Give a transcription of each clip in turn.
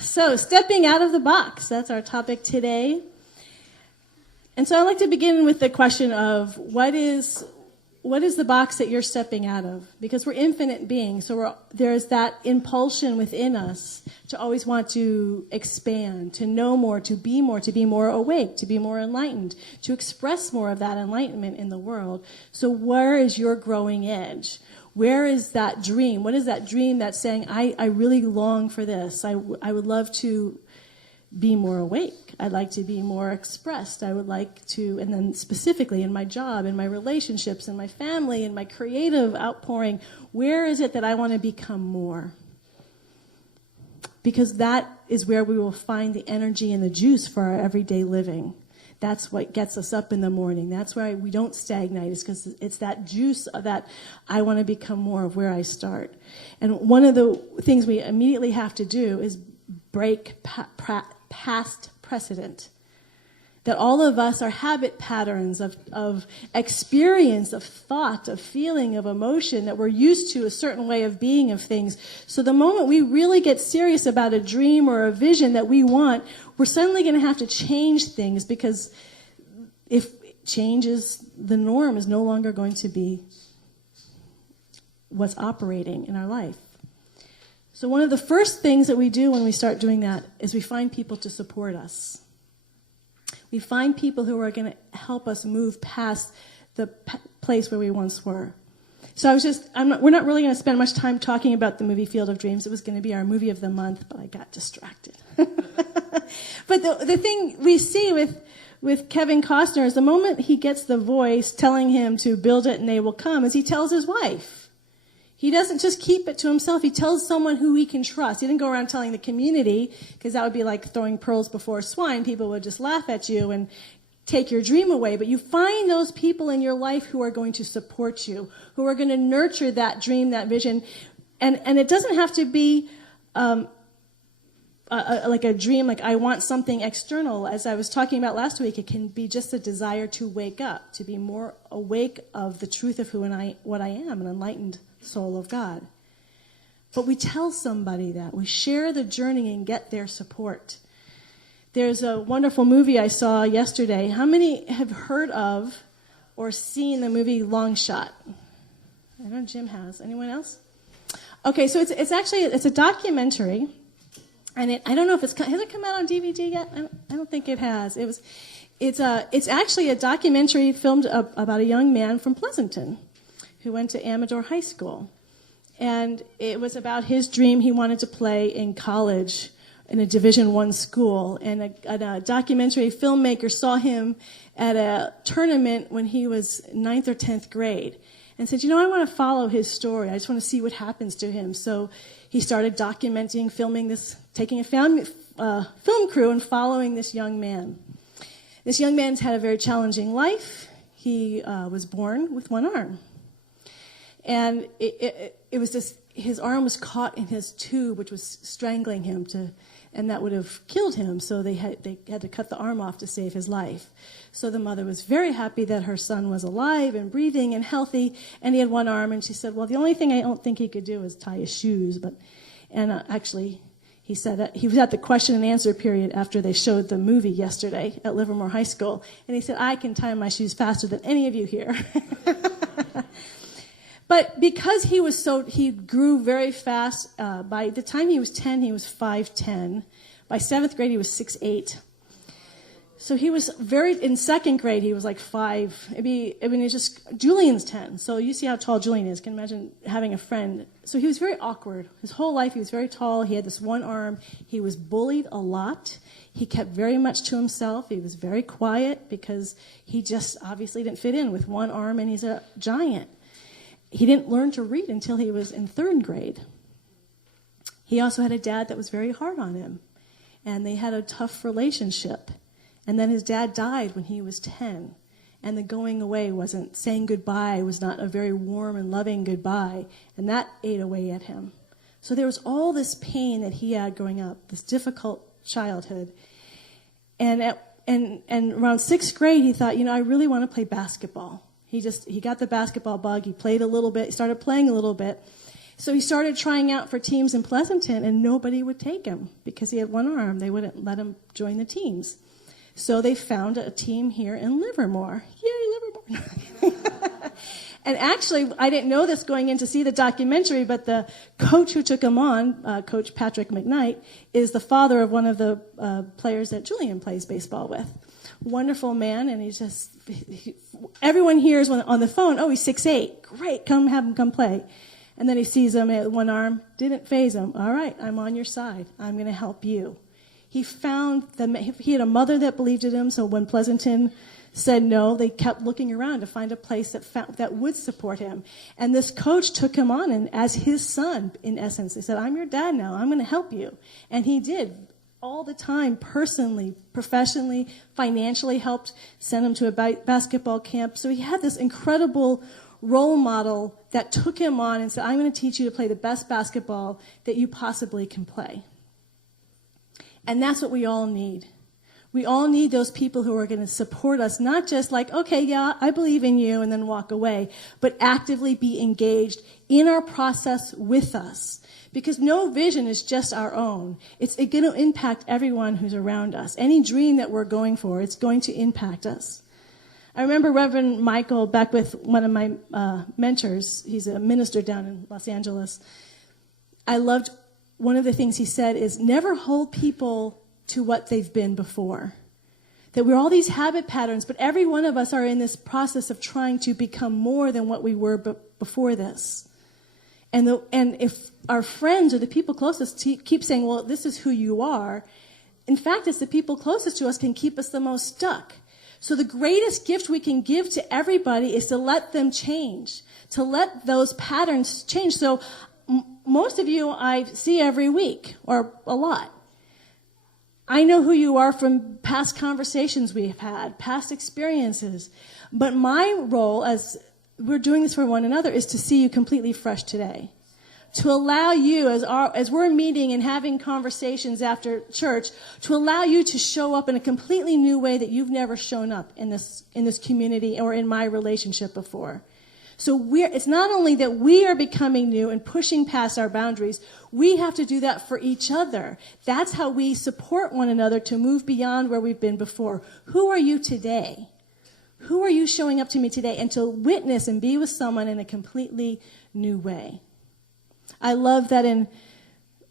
So stepping out of the box, that's our topic today. And so I'd like to begin with the question of what is the box that you're stepping out of? Because we're infinite beings, so there's that impulsion within us to always want to expand, to know more, to be more awake, to be more enlightened, to express more of that enlightenment in the world. So where is your growing edge? Where is that dream? What is that dream that's saying, I really long for this. I would love to be more awake. I'd like to be more expressed. I would like to, and then specifically in my job, in my relationships, in my family, in my creative outpouring, where is it that I want to become more? Because that is where we will find the energy and the juice for our everyday living. That's what gets us up in the morning. That's why we don't stagnate. It's because it's that juice that I want to become more of where I start. And one of the things we immediately have to do is break past precedent. That all of us are habit patterns of experience, of thought, of feeling, of emotion, that we're used to a certain way of being of things. So the moment we really get serious about a dream or a vision that we want, we're suddenly going to have to change things, because if change is the norm, is no longer going to be what's operating in our life. So one of the first things that we do when we start doing that is we find people to support us. We find people who are going to help us move past the place where we once were. So we're not really going to spend much time talking about the movie Field of Dreams. It was going to be our movie of the month, but I got distracted. But the thing we see with Kevin Costner is the moment he gets the voice telling him to build it and they will come, is he tells his wife. He doesn't just keep it to himself. He tells someone who he can trust. He didn't go around telling the community, because that would be like throwing pearls before swine. People would just laugh at you and take your dream away. But you find those people in your life who are going to support you, who are going to nurture that dream, that vision. And it doesn't have to be like a dream, like I want something external. As I was talking about last week, it can be just a desire to wake up, to be more awake of the truth of what I am, an enlightened soul of God. But we tell somebody that. We share the journey and get their support. There's a wonderful movie I saw yesterday. How many have heard of or seen the movie Long Shot? I know Jim has. Anyone else? Okay, so it's a documentary, and I don't know if has it come out on DVD yet? I don't think it has. It's actually a documentary filmed about a young man from Pleasanton who went to Amador High School. And it was about his dream. He wanted to play in college in a Division I school. And a documentary filmmaker saw him at a tournament when he was 9th or 10th grade and said, I want to follow his story. I just want to see what happens to him. So he started documenting, filming this, taking a film crew and following this young man. This young man's had a very challenging life. He was born with one arm. And it was just, his arm was caught in his tube, which was strangling him, and that would have killed him. So they had to cut the arm off to save his life. So the mother was very happy that her son was alive and breathing and healthy, and he had one arm. And she said, well, the only thing I don't think he could do is tie his shoes. Actually, he said that he was at the question and answer period after they showed the movie yesterday at Livermore High School. And he said, I can tie my shoes faster than any of you here. But because he grew very fast. By the time he was 10, he was 5'10". By 7th grade, he was 6'8". So he was in 2nd grade, he was like 5. It's just, Julian's 10. So you see how tall Julian is. Can imagine having a friend. So he was very awkward. His whole life, he was very tall. He had this one arm. He was bullied a lot. He kept very much to himself. He was very quiet because he just obviously didn't fit in with one arm, and he's a giant. He didn't learn to read until he was in 3rd grade. He also had a dad that was very hard on him, and they had a tough relationship. And then his dad died when he was 10, and the going away wasn't, saying goodbye was not a very warm and loving goodbye, and that ate away at him. So there was all this pain that he had growing up, this difficult childhood. And around 6th grade, he thought, I really want to play basketball. He got the basketball bug. He played a little bit. He started playing a little bit. So he started trying out for teams in Pleasanton, and nobody would take him because he had one arm. They wouldn't let him join the teams. So they found a team here in Livermore. Yay, Livermore. And actually, I didn't know this going in to see the documentary, but the coach who took him on, Coach Patrick McKnight, is the father of one of the players that Julian plays baseball with. Wonderful man, and everyone hears on the phone, oh, he's 6'8". Great, have him come play. And then he sees him at one arm, didn't faze him. All right, I'm on your side. I'm going to help you. He had a mother that believed in him, so when Pleasanton said no, they kept looking around to find a place that would support him. And this coach took him on and as his son, in essence. They said, I'm your dad now. I'm going to help you. And he did all the time, personally, professionally, financially helped, send him to a basketball camp. So he had this incredible role model that took him on and said, I'm going to teach you to play the best basketball that you possibly can play. And that's what we all need. We all need those people who are going to support us, not just like, okay, yeah, I believe in you, and then walk away, but actively be engaged in our process with us. Because no vision is just our own. It's going to impact everyone who's around us. Any dream that we're going for, it's going to impact us. I remember Reverend Michael Beckwith, one of my mentors. He's a minister down in Los Angeles. I loved one of the things he said is never hold people to what they've been before. That we're all these habit patterns, but every one of us are in this process of trying to become more than what we were before this. And if our friends or the people closest keep saying, well, this is who you are, in fact, it's the people closest to us can keep us the most stuck. So the greatest gift we can give to everybody is to let them change, to let those patterns change. So most of you I see every week, or a lot. I know who you are from past conversations we've had, past experiences. But my role, as we're doing this for one another, is to see you completely fresh today. To allow you, as we're meeting and having conversations after church, to allow you to show up in a completely new way that you've never shown up in this community or in my relationship before. So it's not only that we are becoming new and pushing past our boundaries, we have to do that for each other. That's how we support one another to move beyond where we've been before. Who are you today? Who are you showing up to me today? And to witness and be with someone in a completely new way. I love that in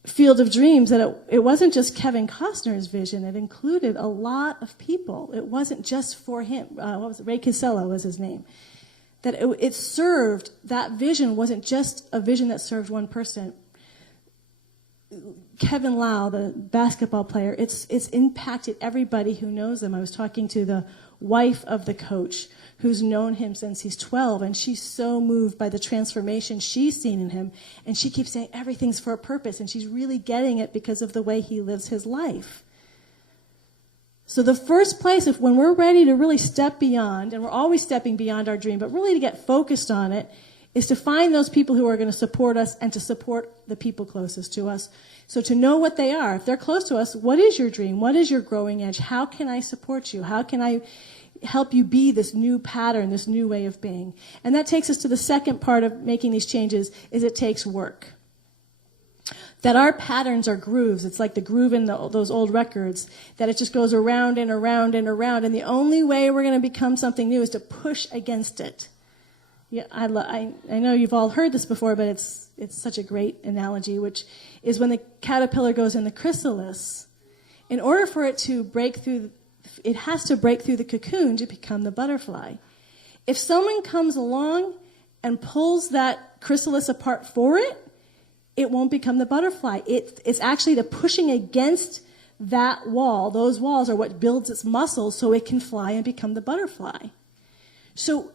Field of Dreams that it wasn't just Kevin Costner's vision. It included a lot of people. It wasn't just for him. Ray Kinsella was his name. That it served, that vision wasn't just a vision that served one person. Kevin Lau, the basketball player, it's impacted everybody who knows him. I was talking to the wife of the coach who's known him since he's 12, and she's so moved by the transformation she's seen in him. And she keeps saying everything's for a purpose, and she's really getting it because of the way he lives his life. So the first place, when we're ready to really step beyond, and we're always stepping beyond our dream, but really to get focused on it, is to find those people who are going to support us and to support the people closest to us. So to know what they are. If they're close to us, what is your dream? What is your growing edge? How can I support you? How can I help you be this new pattern, this new way of being? And that takes us to the second part of making these changes, is it takes work. That our patterns are grooves. It's like the groove in those old records, that it just goes around and around and around. And the only way we're going to become something new is to push against it. Yeah, I know you've all heard this before, but it's such a great analogy, which is when the caterpillar goes in the chrysalis, in order for it to break through, it has to break through the cocoon to become the butterfly. If someone comes along and pulls that chrysalis apart for it, it won't become the butterfly. It's actually the pushing against that wall. Those walls are what builds its muscles so it can fly and become the butterfly. So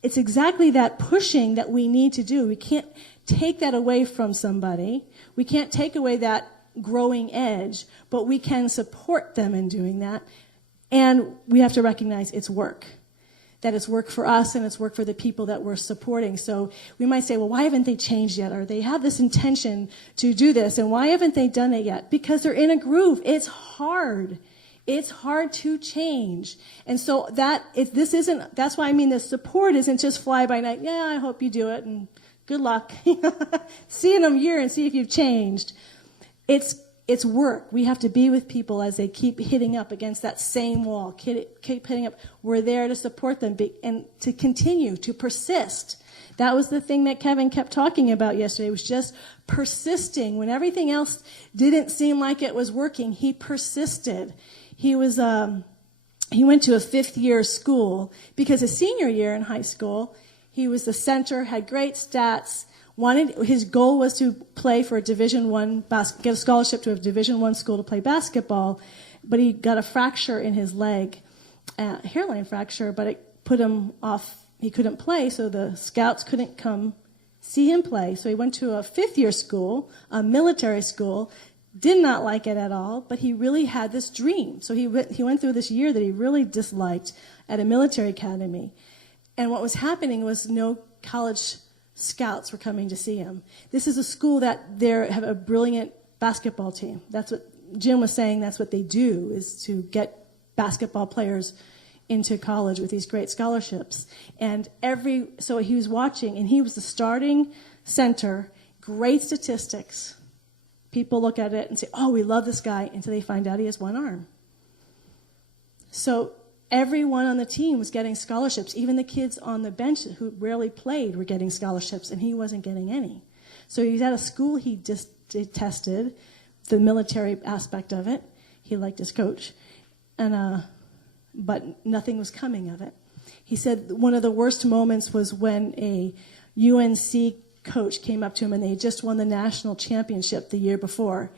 it's exactly that pushing that we need to do. We can't take that away from somebody. We can't take away that growing edge, but we can support them in doing that. And we have to recognize it's work. That it's work for us and it's work for the people that we're supporting. So we might say, well, why haven't they changed yet? Or they have this intention to do this, and why haven't they done it yet? Because they're in a groove. It's hard. It's hard to change. And so that's why I mean the support isn't just fly by night. Yeah, I hope you do it and Good luck. See in a year and see if you've changed. It's work. We have to be with people as they keep hitting up against that same wall, keep hitting up. We're there to support them and to continue, to persist. That was the thing that Kevin kept talking about yesterday. It was just persisting. When everything else didn't seem like it was working, he persisted. He went to a fifth-year school because his senior year in high school, he was the center, had great stats. His goal was to play for a Division I, get a scholarship to a Division I school to play basketball, but he got a fracture in his leg, hairline fracture, but it put him off. He couldn't play, so the scouts couldn't come see him play. So he went to a fifth-year school, a military school, did not like it at all, but he really had this dream. So he went through this year that he really disliked at a military academy. And what was happening was no college scouts were coming to see him. This is a school that they have a brilliant basketball team. That's what Jim was saying. That's what they do, is to get basketball players into college with these great scholarships. And so he was watching, and he was the starting center, great statistics. People look at it and say, oh, we love this guy, until they find out he has one arm. So everyone on the team was getting scholarships. Even the kids on the bench who rarely played were getting scholarships, and he wasn't getting any. So he's at a school he just detested, the military aspect of it. He liked his coach, but nothing was coming of it. He said one of the worst moments was when a UNC coach came up to him, and they had just won the national championship the year before.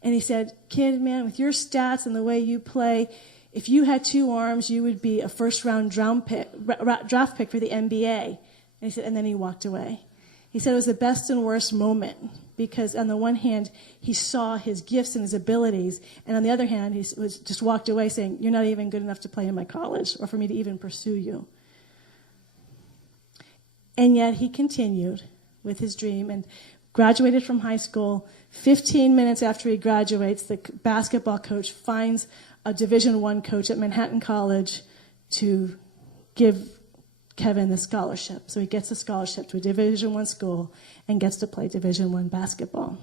And he said, kid, man, with your stats and the way you play, if you had two arms, you would be a first-round draft pick for the NBA. And he said, and then he walked away. He said it was the best and worst moment, because on the one hand, he saw his gifts and his abilities, and on the other hand, he was just walked away saying, you're not even good enough to play in my college or for me to even pursue you. And yet he continued with his dream and graduated from high school. 15 minutes after he graduates, the basketball coach finds a Division I coach at Manhattan College to give Kevin the scholarship. So he gets a scholarship to a Division I school and gets to play Division I basketball.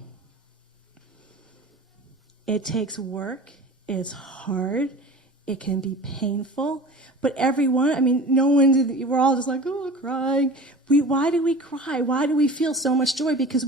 It takes work. It's hard. It can be painful. But we're all just like, oh, crying. Why do we cry? Why do we feel so much joy? Because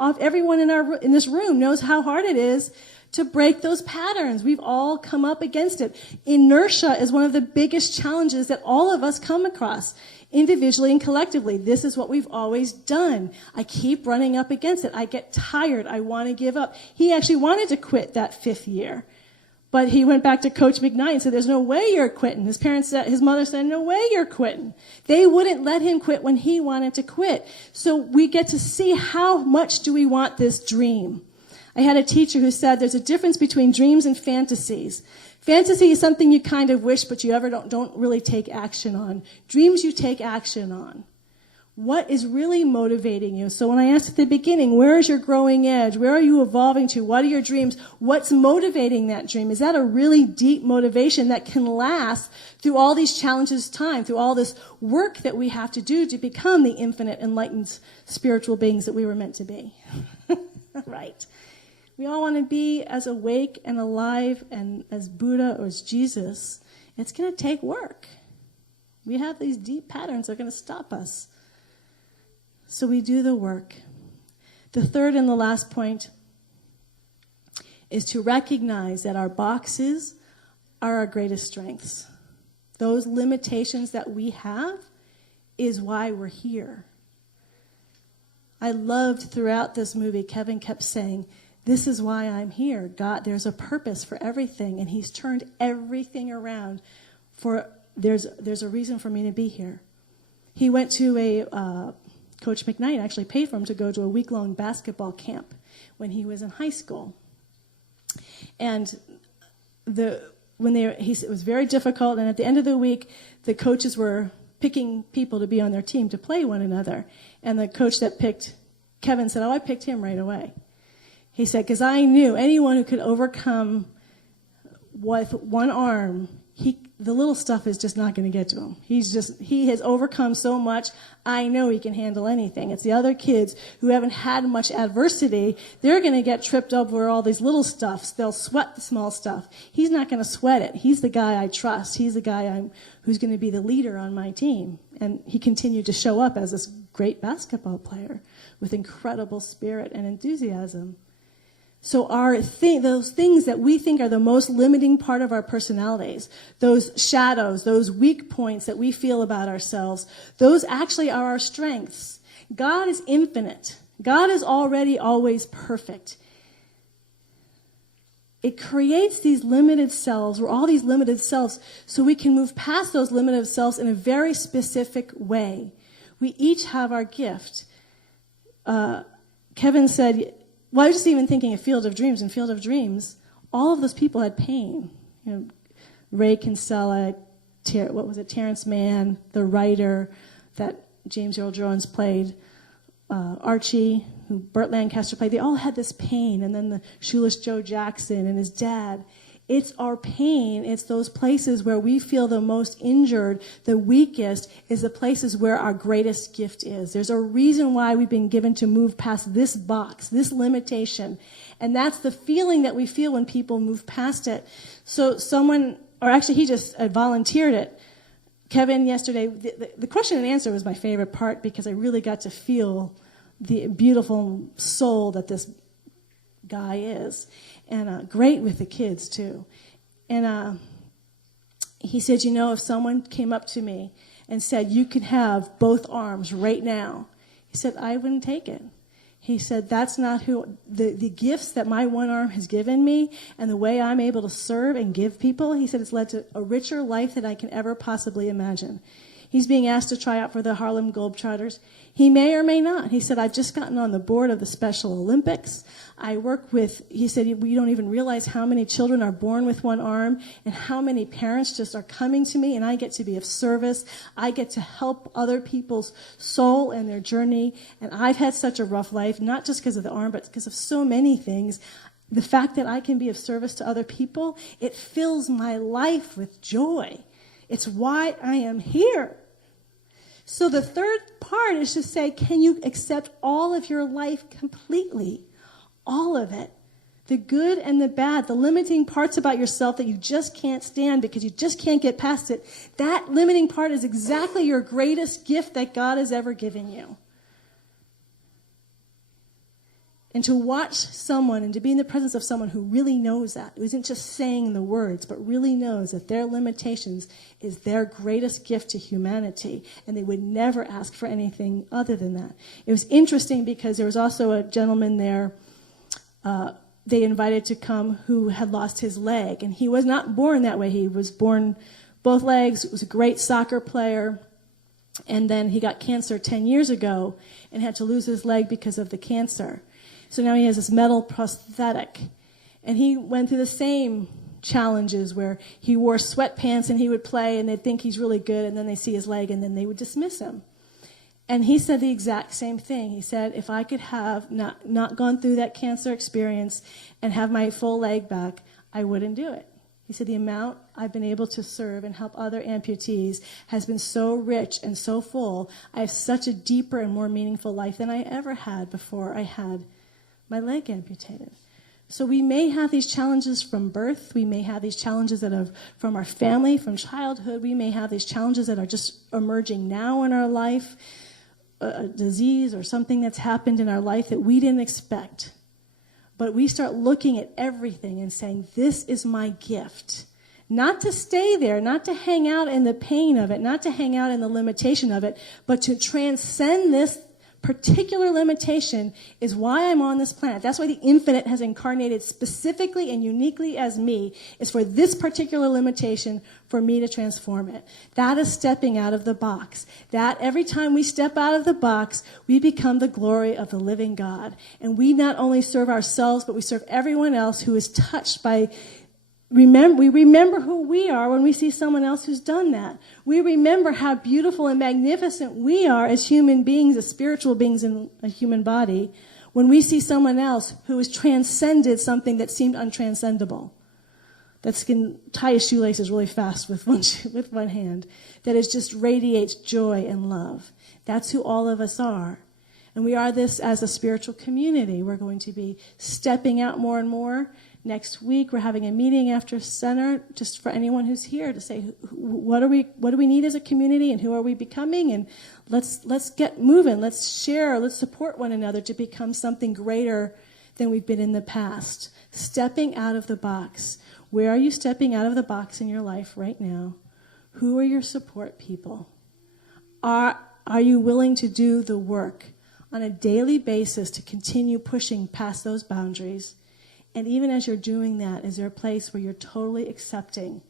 everyone in this room knows how hard it is to break those patterns. We've all come up against it. Inertia is one of the biggest challenges that all of us come across, individually and collectively. This is what we've always done. I keep running up against it. I get tired. I want to give up. He actually wanted to quit that fifth year, but he went back to Coach McKnight and said, there's no way you're quitting. His mother said, no way you're quitting. They wouldn't let him quit when he wanted to quit. So we get to see how much do we want this dream. I had a teacher who said there's a difference between dreams and fantasies. Fantasy is something you kind of wish, but you ever don't really take action on. Dreams you take action on. What is really motivating you? So when I asked at the beginning, where is your growing edge? Where are you evolving to? What are your dreams? What's motivating that dream? Is that a really deep motivation that can last through all these challenges of time, through all this work that we have to do to become the infinite, enlightened spiritual beings that we were meant to be? Right. We all want to be as awake and alive and as Buddha or as Jesus. It's going to take work. We have these deep patterns that are going to stop us. So we do the work. The third and the last point is to recognize that our boxes are our greatest strengths. Those limitations that we have is why we're here. I loved throughout this movie, Kevin kept saying, this is why I'm here. God, there's a purpose for everything, and he's turned everything around. There's a reason for me to be here. He went to Coach McKnight actually paid for him to go to a week-long basketball camp when he was in high school. And it was very difficult, and at the end of the week, the coaches were picking people to be on their team to play one another. And the coach that picked Kevin said, I picked him right away. He said, because I knew anyone who could overcome with one arm the little stuff is just not going to get to him. He has overcome so much. I know he can handle anything. It's the other kids who haven't had much adversity. They're going to get tripped over all these little stuffs. They'll sweat the small stuff. He's not going to sweat it. He's the guy I trust. He's the guy who's going to be the leader on my team. And he continued to show up as this great basketball player with incredible spirit and enthusiasm. So those things that we think are the most limiting part of our personalities, those shadows, those weak points that we feel about ourselves, those actually are our strengths. God is infinite. God is already always perfect. It creates these limited selves, or all these limited selves, so we can move past those limited selves in a very specific way. We each have our gift. Kevin said, well, I was just even thinking of Field of Dreams. In Field of Dreams, all of those people had pain. Ray Kinsella, Terrence Mann, the writer that James Earl Jones played, Archie, who Burt Lancaster played. They all had this pain. And then the shoeless Joe Jackson and his dad. It's our pain. It's those places where we feel the most injured, the weakest, is the places where our greatest gift is. There's a reason why we've been given to move past this box, this limitation. And that's the feeling that we feel when people move past it. So he just volunteered it. Kevin, yesterday, the question and answer was my favorite part because I really got to feel the beautiful soul that this guy is. And great with the kids, too. And he said, if someone came up to me and said, you can have both arms right now, he said, I wouldn't take it. He said, that's not who, the gifts that my one arm has given me and the way I'm able to serve and give people, he said, it's led to a richer life than I can ever possibly imagine. He's being asked to try out for the Harlem Globetrotters. He may or may not. He said, I've just gotten on the board of the Special Olympics. I work with, he said, we don't even realize how many children are born with one arm and how many parents just are coming to me, and I get to be of service. I get to help other people's soul and their journey. And I've had such a rough life, not just because of the arm, but because of so many things. The fact that I can be of service to other people, it fills my life with joy. It's why I am here. So the third part is to say, can you accept all of your life completely? All of it. The good and the bad, the limiting parts about yourself that you just can't stand because you just can't get past it. That limiting part is exactly your greatest gift that God has ever given you. And to watch someone and to be in the presence of someone who really knows that, who isn't just saying the words, but really knows that their limitations is their greatest gift to humanity, and they would never ask for anything other than that. It was interesting because there was also a gentleman there they invited to come who had lost his leg, and he was not born that way. He was born both legs, was a great soccer player, and then he got cancer 10 years ago and had to lose his leg because of the cancer. So now he has this metal prosthetic. And he went through the same challenges where he wore sweatpants and he would play and they'd think he's really good and then they see his leg and then they would dismiss him. And he said the exact same thing. He said, if I could have not gone through that cancer experience and have my full leg back, I wouldn't do it. He said, the amount I've been able to serve and help other amputees has been so rich and so full. I have such a deeper and more meaningful life than I ever had before I had my leg amputated. So we may have these challenges from birth. We may have these challenges that are from our family, from childhood. We may have these challenges that are just emerging now in our life, a disease or something that's happened in our life that we didn't expect. But we start looking at everything and saying, this is my gift. Not to stay there, not to hang out in the pain of it, not to hang out in the limitation of it, but to transcend this particular limitation is why I'm on this planet. That's why the infinite has incarnated specifically and uniquely as me, is for this particular limitation, for me to transform it. That is stepping out of the box. That every time we step out of the box, we become the glory of the living God. And we not only serve ourselves, but we serve everyone else who is touched by we remember who we are when we see someone else who's done that. We remember how beautiful and magnificent we are as human beings, as spiritual beings in a human body, when we see someone else who has transcended something that seemed untranscendable. that can tie his shoelaces really fast with one hand, that is just radiates joy and love. That's who all of us are. And we are this as a spiritual community. We're going to be stepping out more and more. Next week, we're having a meeting after center, just for anyone who's here, to say what do we need as a community, and who are we becoming, and let's get moving. Let's share. Let's support one another to become something greater than we've been in the past. Stepping out of the box. Where are you stepping out of the box in your life right now? Who are your support people? Are you willing to do the work on a daily basis to continue pushing past those boundaries? And even as you're doing that, is there a place where you're totally accepting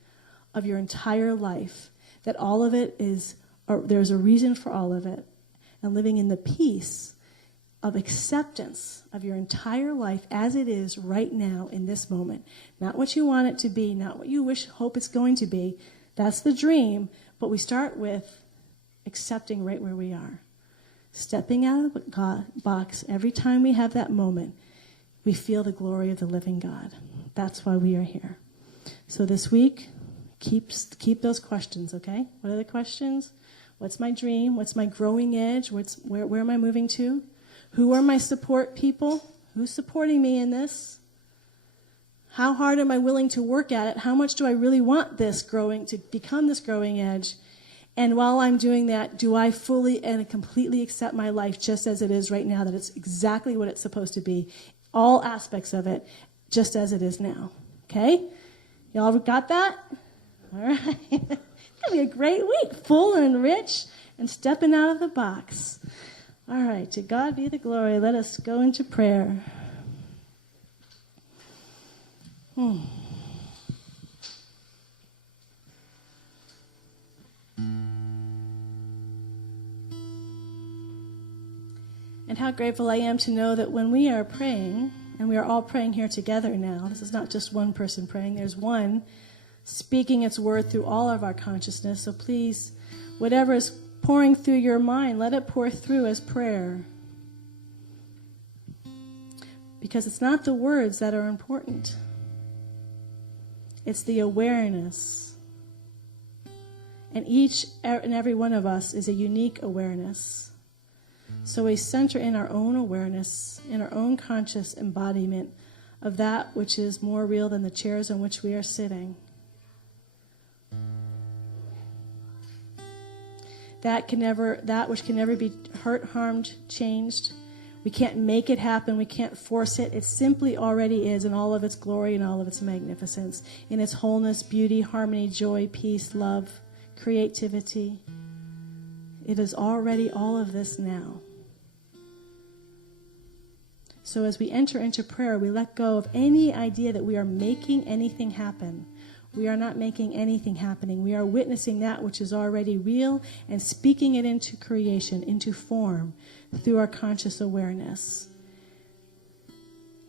of your entire life, that all of it is, or there's a reason for all of it, and living in the peace of acceptance of your entire life as it is right now in this moment? Not what you want it to be, not what you hope it's going to be. That's the dream, but we start with accepting right where we are. Stepping out of the box every time we have that moment. We feel the glory of the living God. That's why we are here. So this week, keep those questions, okay? What are the questions? What's my dream? What's my growing edge? Where am I moving to? Who are my support people? Who's supporting me in this? How hard am I willing to work at it? How much do I really want this to become this growing edge? And while I'm doing that, do I fully and completely accept my life just as it is right now, that it's exactly what it's supposed to be? All aspects of it, just as it is now. Okay? Y'all got that? All right. It's going to be a great week, full and rich and stepping out of the box. All right. To God be the glory. Let us go into prayer. And how grateful I am to know that when we are praying, and we are all praying here together now, this is not just one person praying, there's one speaking its word through all of our consciousness. So please, whatever is pouring through your mind, let it pour through as prayer. Because it's not the words that are important. It's the awareness. And each and every one of us is a unique awareness. So we center in our own awareness, in our own conscious embodiment of that which is more real than the chairs on which we are sitting. That which can never be hurt, harmed, changed. We can't make it happen. We can't force it. It simply already is in all of its glory and all of its magnificence, in its wholeness, beauty, harmony, joy, peace, love, creativity. It is already all of this now. So as we enter into prayer, we let go of any idea that we are making anything happen. We are not making anything happening. We are witnessing that which is already real and speaking it into creation, into form, through our conscious awareness.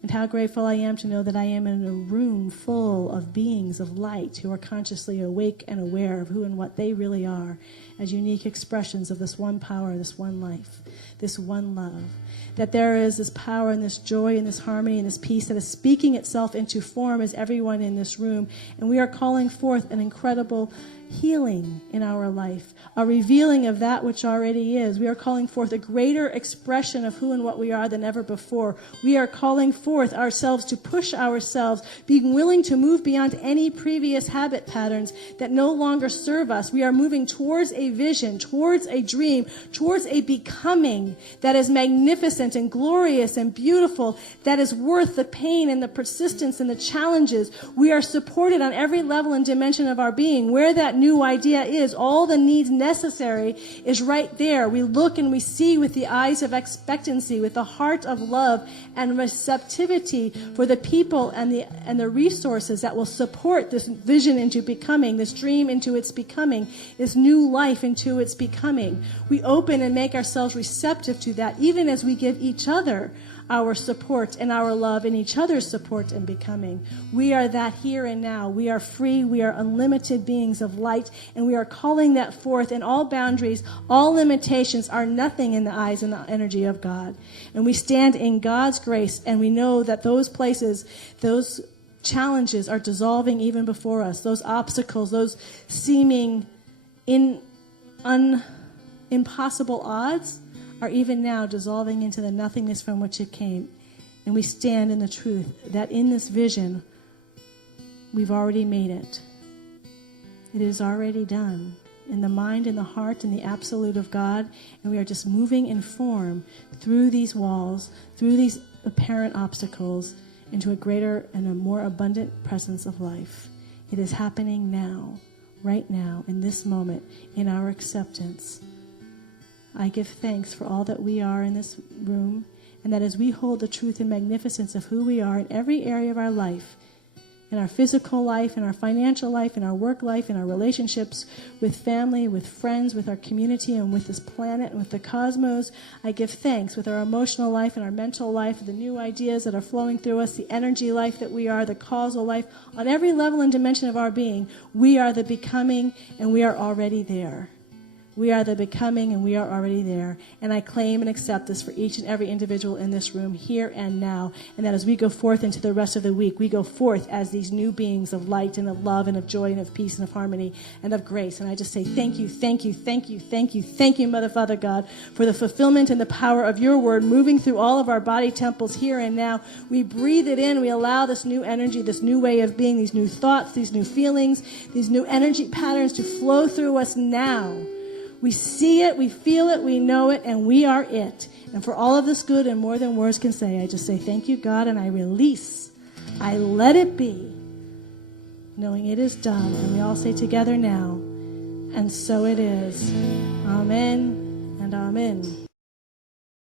And how grateful I am to know that I am in a room full of beings of light who are consciously awake and aware of who and what they really are as unique expressions of this one power, this one life, this one love. That there is this power and this joy and this harmony and this peace that is speaking itself into form as everyone in this room. And we are calling forth an incredible healing in our life, a revealing of that which already is. We are calling forth a greater expression of who and what we are than ever before. We are calling forth ourselves to push ourselves, being willing to move beyond any previous habit patterns that no longer serve us. We are moving towards a vision, towards a dream, towards a becoming that is magnificent and glorious and beautiful, that is worth the pain and the persistence and the challenges. We are supported on every level and dimension of our being. Where that new idea is, all the needs necessary is right there. We look and we see with the eyes of expectancy, with the heart of love and receptivity for the people and the resources that will support this vision into becoming, this dream into its becoming, this new life into its becoming. We open and make ourselves receptive to that, even as we give each other our support and our love and each other's support and becoming. We are that here and now. We are free. We are unlimited beings of light, and we are calling that forth, and all boundaries, all limitations are nothing in the eyes and the energy of God. And we stand in God's grace, and we know that those places, those challenges are dissolving even before us. Those obstacles, those seeming impossible odds are even now dissolving into the nothingness from which it came. And we stand in the truth that in this vision, we've already made it. It is already done in the mind, in the heart, in the absolute of God. And we are just moving in form through these walls, through these apparent obstacles, into a greater and a more abundant presence of life. It is happening now, right now, in this moment, in our acceptance. I give thanks for all that we are in this room, and that as we hold the truth and magnificence of who we are in every area of our life, in our physical life, in our financial life, in our work life, in our relationships with family, with friends, with our community, and with this planet, and with the cosmos, I give thanks with our emotional life and our mental life, the new ideas that are flowing through us, the energy life that we are, the causal life. On every level and dimension of our being, we are the becoming, and we are already there. We are the becoming, and we are already there. And I claim and accept this for each and every individual in this room, here and now. And that as we go forth into the rest of the week, we go forth as these new beings of light and of love and of joy and of peace and of harmony and of grace. And I just say thank you, thank you, thank you, thank you, thank you, Mother, Father, God, for the fulfillment and the power of your word moving through all of our body temples here and now. We breathe it in. We allow this new energy, this new way of being, these new thoughts, these new feelings, these new energy patterns to flow through us now. We see it, we feel it, we know it, and we are it. And for all of this good and more than words can say, I just say thank you, God, and I release. I let it be, knowing it is done. And we all say together now, and so it is. Amen and amen.